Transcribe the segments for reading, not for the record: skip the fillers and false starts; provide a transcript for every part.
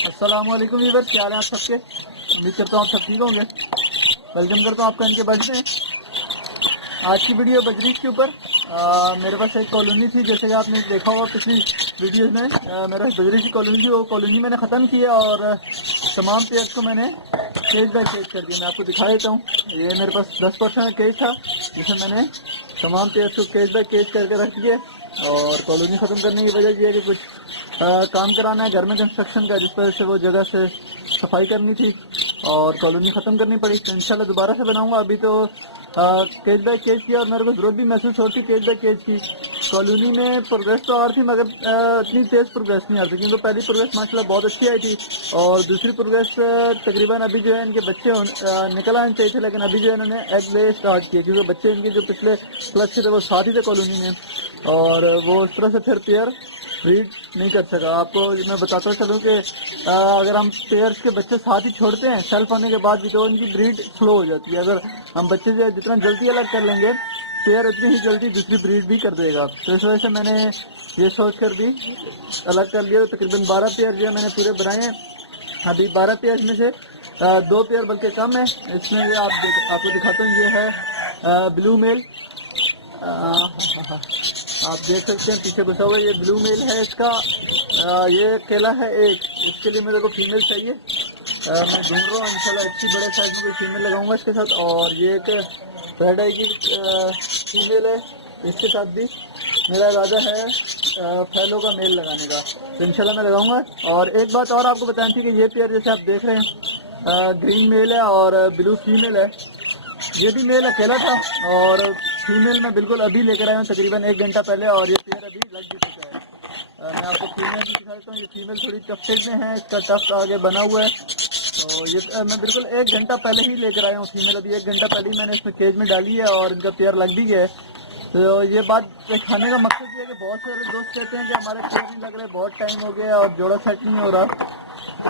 अस्सलामुअलैकुम वीवर, क्या हाल है आप सबके। उम्मीद करता हूँ आप सब ठीक होंगे। वेलकम करता हूँ आपका इनके बर्ड में। आज की वीडियो बजरीश के ऊपर। मेरे पास एक कॉलोनी थी, जैसे कि आपने देखा होगा पिछली वीडियोज़ में। मेरे पास बजरीश की कॉलोनी थी, वो कॉलोनी मैंने ख़त्म की है और तमाम पेयर्स को मैंने केज बाय केज कर दिया। मैं आपको दिखा देता हूँ। ये मेरे पास 10% केज था, जिसमें मैंने तमाम पेयर्स को केज बाय केज करके रख दिए। और कॉलोनी ख़त्म करने की वजह यह है कि कुछ काम कराना है घर में कंस्ट्रक्शन का, जिस वजह से वो जगह से सफाई करनी थी और कॉलोनी ख़त्म करनी पड़ी। तो इंशाल्लाह दोबारा से बनाऊंगा। अभी तो केज बाय केज किया और मेरे को ज़रूरत भी महसूस होती केज बाय केज की। कॉलोनी में प्रोग्रेस तो और थी, मगर इतनी तेज़ प्रोग्रेस नहीं आती, क्योंकि पहली प्रोग्रेस माशाल्लाह बहुत अच्छी आई थी और दूसरी प्रोग्रेस तकरीबन अभी जो है इनके बच्चे निकल आने चाहिए थे, लेकिन अभी जो है इन्होंने एग ले स्टार्ट किए, क्योंकि बच्चे इनके जो पिछले क्लच थे वो साथ ही थे कॉलोनी में, और वो उस तरह से फिर पेयर ब्रीड नहीं कर सका। आपको मैं बताता चलूँ कि अगर हम पेयर्स के बच्चे साथ ही छोड़ते हैं सेल्फ होने के बाद भी, तो उनकी ब्रीड स्लो हो जाती है। अगर हम बच्चे जो है जितना जल्दी अलग कर लेंगे, पेयर उतनी ही जल्दी दूसरी ब्रीड भी कर देगा। तो इस वजह से मैंने ये सोच कर भी अलग कर लिया। तकरीबन 12 पेयर जो है मैंने पूरे बनाए हैं। अभी 12 पेयर में से 2 पेयर बल्कि कम है। इसमें ये आपको दिखाता हूँ। ये है ब्लू मेल। आप देख सकते हैं पीछे बचा हुआ, ये ब्लू मेल है इसका। ये अकेला है एक, इसके लिए मेरे को फीमेल चाहिए। मैं ढूंढ रहा हूँ, इंशाल्लाह अच्छी बड़े साइज में कोई फीमेल लगाऊंगा इसके साथ। और ये एक रेड आई की फीमेल है, इसके साथ भी मेरा इरादा है फैलो का मेल लगाने का, तो इंशाल्लाह मैं लगाऊंगा। और एक बात और आपको बतानी थी कि ये पेयर जैसे आप देख रहे हैं ग्रीन मेल है और ब्लू फीमेल है। ये भी मेल अकेला था और फीमेल मैं बिल्कुल अभी लेकर आया हूँ तकरीबन 1 घंटा पहले, और ये पेयर अभी लग भी चुका है। मैं आपको फीमेल भी दिखा देता हूँ। ये फीमेल थोड़ी टफ सेट में है, इसका टफ आगे बना हुआ है। तो ये मैं बिल्कुल 1 घंटा पहले ही लेकर आया हूँ फीमेल। अभी 1 घंटा पहले ही मैंने इसमें केज में डाली है और इनका पेयर लग भी गया है। तो ये बात खाने का मकसद ये है कि बहुत सारे दोस्त कहते हैं कि हमारे पेयर नहीं लग रहे, बहुत टाइम हो गया और जोड़ा सेट नहीं हो रहा।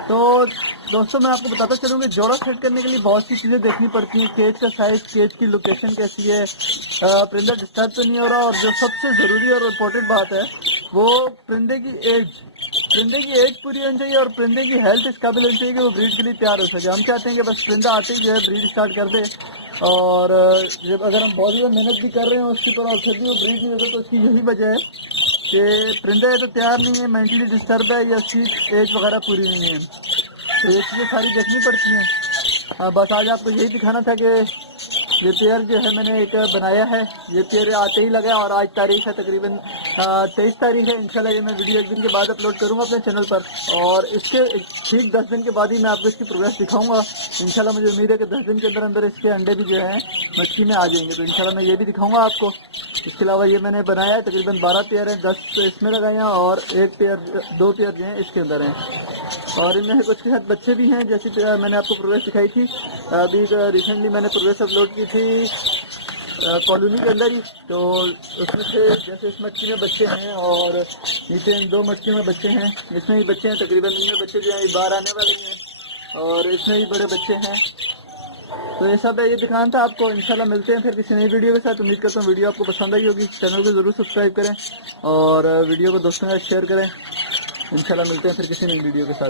तो दोस्तों मैं आपको बताता चलूँ कि जोड़ा सेट करने के लिए बहुत सी चीज़ें देखनी पड़ती हैं। केज का साइज़, केज की लोकेशन कैसी है, परिंदा डिस्टर्ब तो नहीं हो रहा, और जो सबसे ज़रूरी और इम्पोर्टेंट बात है वो परिंदे की एज। परिंदे की एज पूरी होनी चाहिए और परिंदे की हेल्थ इस काबिल होनी चाहिए कि वो ब्रीड के लिए तैयार हो सके। हम चाहते हैं कि बस परिंदा आते ही जो है ब्रीड स्टार्ट कर दे, और जब अगर हम बहुत ज़्यादा मेहनत भी कर रहे हैं उसकी पर और फिर भी वो ब्रीड नहीं होता, तो उसकी यही वजह है कि परिंदा तो तैयार नहीं है, मेंटली डिस्टर्ब है या उसकी एज वगैरह पूरी नहीं है। तो ये चीज़ें सारी देखनी पड़ती हैं। हाँ, बस आज आपको यही दिखाना था कि ये पेयर जो है मैंने एक बनाया है। ये पेयर आते ही लगा और आज तारीख है तकरीबन 23 तारीख है। इंशाल्लाह ये मैं वीडियो 1 दिन के बाद अपलोड करूँगा अपने चैनल पर, और इसके ठीक 10 दिन के बाद ही मैं आपको इसकी प्रोग्रेस दिखाऊंगा। इंशाल्लाह मुझे उम्मीद है कि 10 दिन के अंदर अंदर इसके अंडे भी जो हैं मच्छी में आ जाएंगे, तो इंशाल्लाह मैं ये भी दिखाऊंगा आपको। इसके अलावा ये मैंने बनाया है, तकरीबन 12 पेयर हैं, 10 तो इसमें लगाए हैं और 2 पेयर जो हैं इसके अंदर हैं। और इनमें से कुछ के साथ बच्चे भी हैं, जैसे मैंने आपको प्रोग्रेस दिखाई थी। अभी रिसेंटली मैंने प्रोग्रेस अपलोड की थी कॉलोनी के अंदर ही। तो उसमें से जैसे इस मच्छी में बच्चे हैं और नीचे इन 2 मच्छियों में बच्चे हैं, इसमें भी बच्चे हैं। तकरीबन इनमें बच्चे जो हैं बाहर आने वाले हैं और इसमें भी बड़े बच्चे हैं। तो ये सब है, ये दिखाना था आपको। इंशाल्लाह मिलते हैं फिर किसी नई वीडियो के साथ। उम्मीद करता हूँ वीडियो आपको पसंद आई होगी। चैनल को ज़रूर सब्सक्राइब करें और वीडियो को दोस्तों के साथ शेयर करें। इंशाल्लाह मिलते हैं फिर किसी नई वीडियो के साथ।